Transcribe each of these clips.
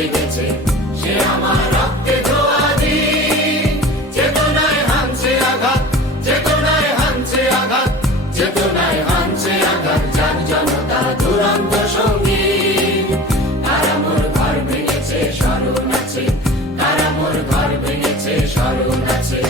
জেগেছে, সে আমার রক্তে ধোয়া দিন। চেতনায় হানছে আঘাত, চেতনায় হানছে আঘাত, চেতনায় হানছে আঘাত, যার জনতা দুরন্ত সঙ্গী। তারা মোর ঘর ভেঙেছে, স্মরণ আছে, তারা মোর ঘর ভেঙেছে, স্মরণ আছে।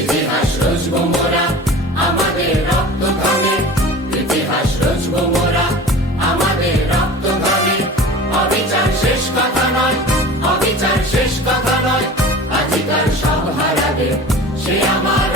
ইতিহাস রচবো মোরা আমাদের রক্ত ঘামে, ইতিহাস রচবো মোরা আমাদের রক্ত ঘামে। অবিচার শেষ কথা নয়, অবিচার শেষ কথা নয়, অধিকার সব হারাবে, সে আমার